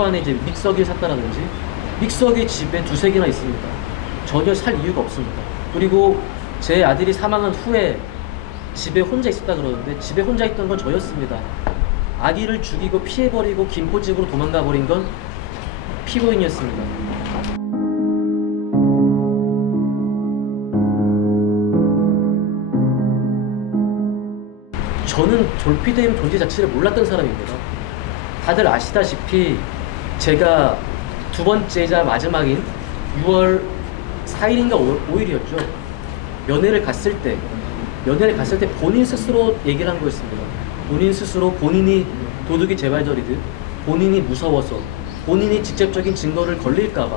초반에 이제 믹서기를 샀다라든지 믹서기 집에 두세 개나 있습니다. 전혀 살 이유가 없습니다. 그리고 제 아들이 사망한 후에 집에 혼자 있었다 그러는데 집에 혼자 있던 건 저였습니다. 아기를 죽이고 피해버리고 김포집으로 도망가 버린 건 피고인이었습니다. 저는 졸피뎀 존재 자체를 몰랐던 사람입니다. 다들 아시다시피 제가 두 번째자 마지막인 6월 4일인가 5일이었죠. 면회를 갔을 때 본인 스스로 얘기를 한 거였습니다. 본인 스스로 본인이 도둑이 재발절이듯 본인이 무서워서 본인이 직접적인 증거를 걸릴까봐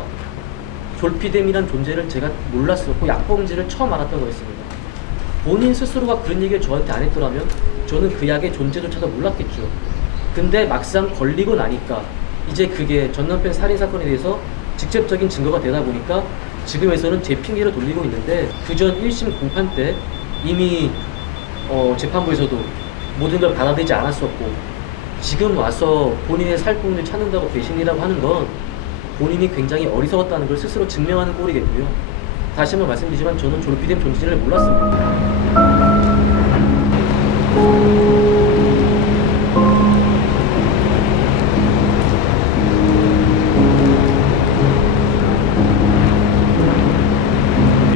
졸피뎀이란 존재를 제가 몰랐었고 약봉지를 처음 알았던 거였습니다. 본인 스스로가 그런 얘기를 저한테 안 했더라면 저는 그 약의 존재조차도 몰랐겠죠. 근데 막상 걸리고 나니까 이제 그게 전 남편 살인사건에 대해서 직접적인 증거가 되다 보니까 지금에서는 제 핑계를 돌리고 있는데 그전 1심 공판 때 이미 재판부에서도 모든 걸 받아들이지 않았었고 지금 와서 본인의 살궁을 찾는다고 배신이라고 하는 건 본인이 굉장히 어리석었다는 걸 스스로 증명하는 꼴이겠고요. 다시 한번 말씀드리지만 저는 졸피뎀 존재를 몰랐습니다.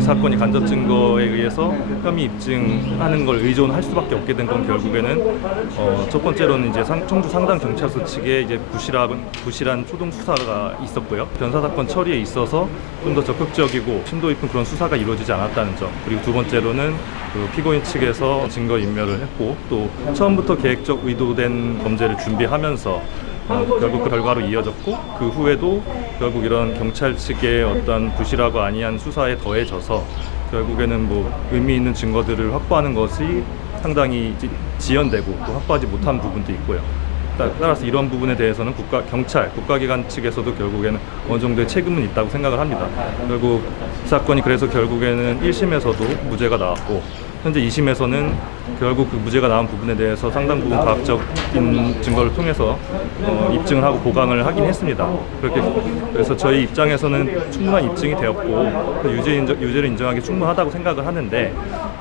사건이 간접 증거에 의해서 혐의 입증하는 걸 의존할 수밖에 없게 된 건 결국에는 첫 번째로는 이제 청주 상당 경찰서 측에 이제 부실한 초동 수사가 있었고요. 변사 사건 처리에 있어서 좀 더 적극적이고 심도 깊은 그런 수사가 이루어지지 않았다는 점. 그리고 두 번째로는 그 피고인 측에서 증거 인멸을 했고 또 처음부터 계획적 의도된 범죄를 준비하면서 결국 그 결과로 이어졌고 그 후에도 결국 이런 경찰 측의 어떤 부실하고 아니한 수사에 더해져서 결국에는 뭐 의미 있는 증거들을 확보하는 것이 상당히 지연되고 또 확보하지 못한 부분도 있고요. 따라서 이런 부분에 대해서는 국가기관 측에서도 결국에는 어느 정도의 책임은 있다고 생각을 합니다. 결국 이 사건이 그래서 결국에는 1심에서도 무죄가 나왔고 현재 2심에서는 결국 그 무죄가 나온 부분에 대해서 상당 부분 과학적인 증거를 통해서 입증을 하고 보강을 하긴 했습니다. 그래서 저희 입장에서는 충분한 입증이 되었고 유죄를 인정하기 충분하다고 생각을 하는데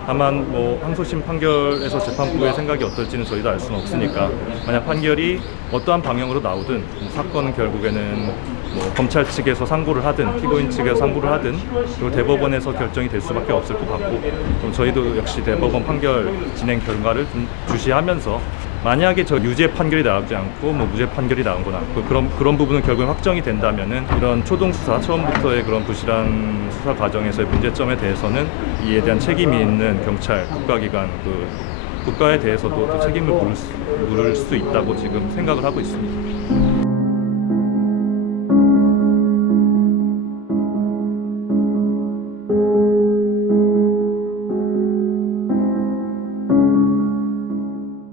다만 뭐 항소심 판결에서 재판부의 생각이 어떨지는 저희도 알 수는 없으니까 만약 판결이 어떠한 방향으로 나오든 사건은 결국에는 뭐 검찰 측에서 상고를 하든 피고인 측에서 상고를 하든 그리고 대법원에서 결정이 될 수밖에 없을 것 같고 그럼 저희도 역시 대법원 판결 진행 결과를 좀 주시하면서 만약에 저 유죄 판결이 나오지 않고 뭐 무죄 판결이 나오거나 그런 부분은 결국에 확정이 된다면은 이런 초동 수사 처음부터의 그런 부실한 수사 과정에서의 문제점에 대해서는 이에 대한 책임이 있는 경찰 국가기관 국가에 대해서도 또 책임을 물을 수 있다고 지금 생각을 하고 있습니다.